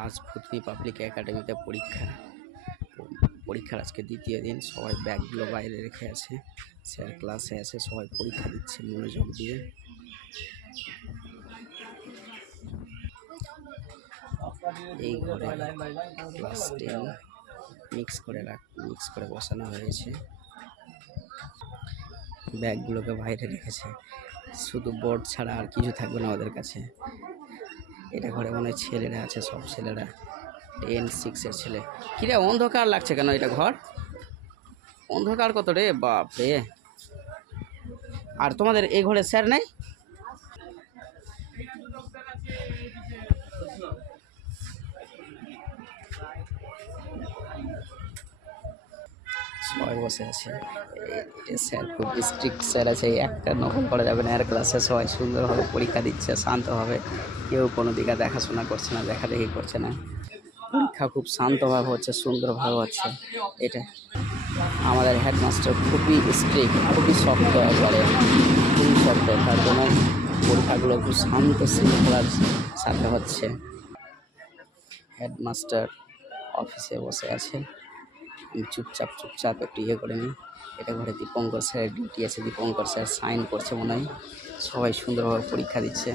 আজ ভূতনি পাবলিক একাডেমিতে পরীক্ষার আজকে দ্বিতীয় দিন। সবাই ব্যাগগুলো বাইরে রেখে আছে, স্যার ক্লাসে আছে, সবাই পরীক্ষা দিচ্ছে মনোযোগ দিয়ে। এই ঘরে ক্লাস 10 মিক্স করে বসানো হয়েছে। ব্যাগগুলোকে বাইরে রেখেছে, শুধু বোর্ড ছাড়া আর কিছু থাকবে না ওদের কাছে। এটা ঘরে মনে হয় ছেলেরা আছে, সব ছেলেরা 10-6 ছেলে। কিরে অন্ধকার লাগছে কেন? এটা ঘর অন্ধকার কত রে বাপ রে। আর তোমাদের এই ঘরে স্যার নাই? সবাই বসে আছে। স্যার খুব স্ট্রিক্ট স্যার আছে, একটা নকল করা যাবে না। আর ক্লাসে সবাই সুন্দরভাবে পরীক্ষা দিচ্ছে শান্তভাবে, কেউ কোনো দিকে দেখাশোনা করছে না, দেখাদেখি করছে না। পরীক্ষা খুব শান্তভাবে হচ্ছে, সুন্দরভাবে হচ্ছে। এটা আমাদের হেডমাস্টার খুবই স্ট্রিক্ট, খুবই শক্ত, একবারে খুবই শক্ত। তার জন্য পরীক্ষাগুলো খুব শান্ত শৃঙ্খলার সাথে হচ্ছে। হেডমাস্টার অফিসে বসে আছে, আমি চুপচাপ একটু করে নিই। এটা ঘরে দীপঙ্কর স্যারের ডিউটি আছে, দীপঙ্কর স্যার সাইন করছে মনে হয়। সবাই সুন্দরভাবে পরীক্ষা দিচ্ছে।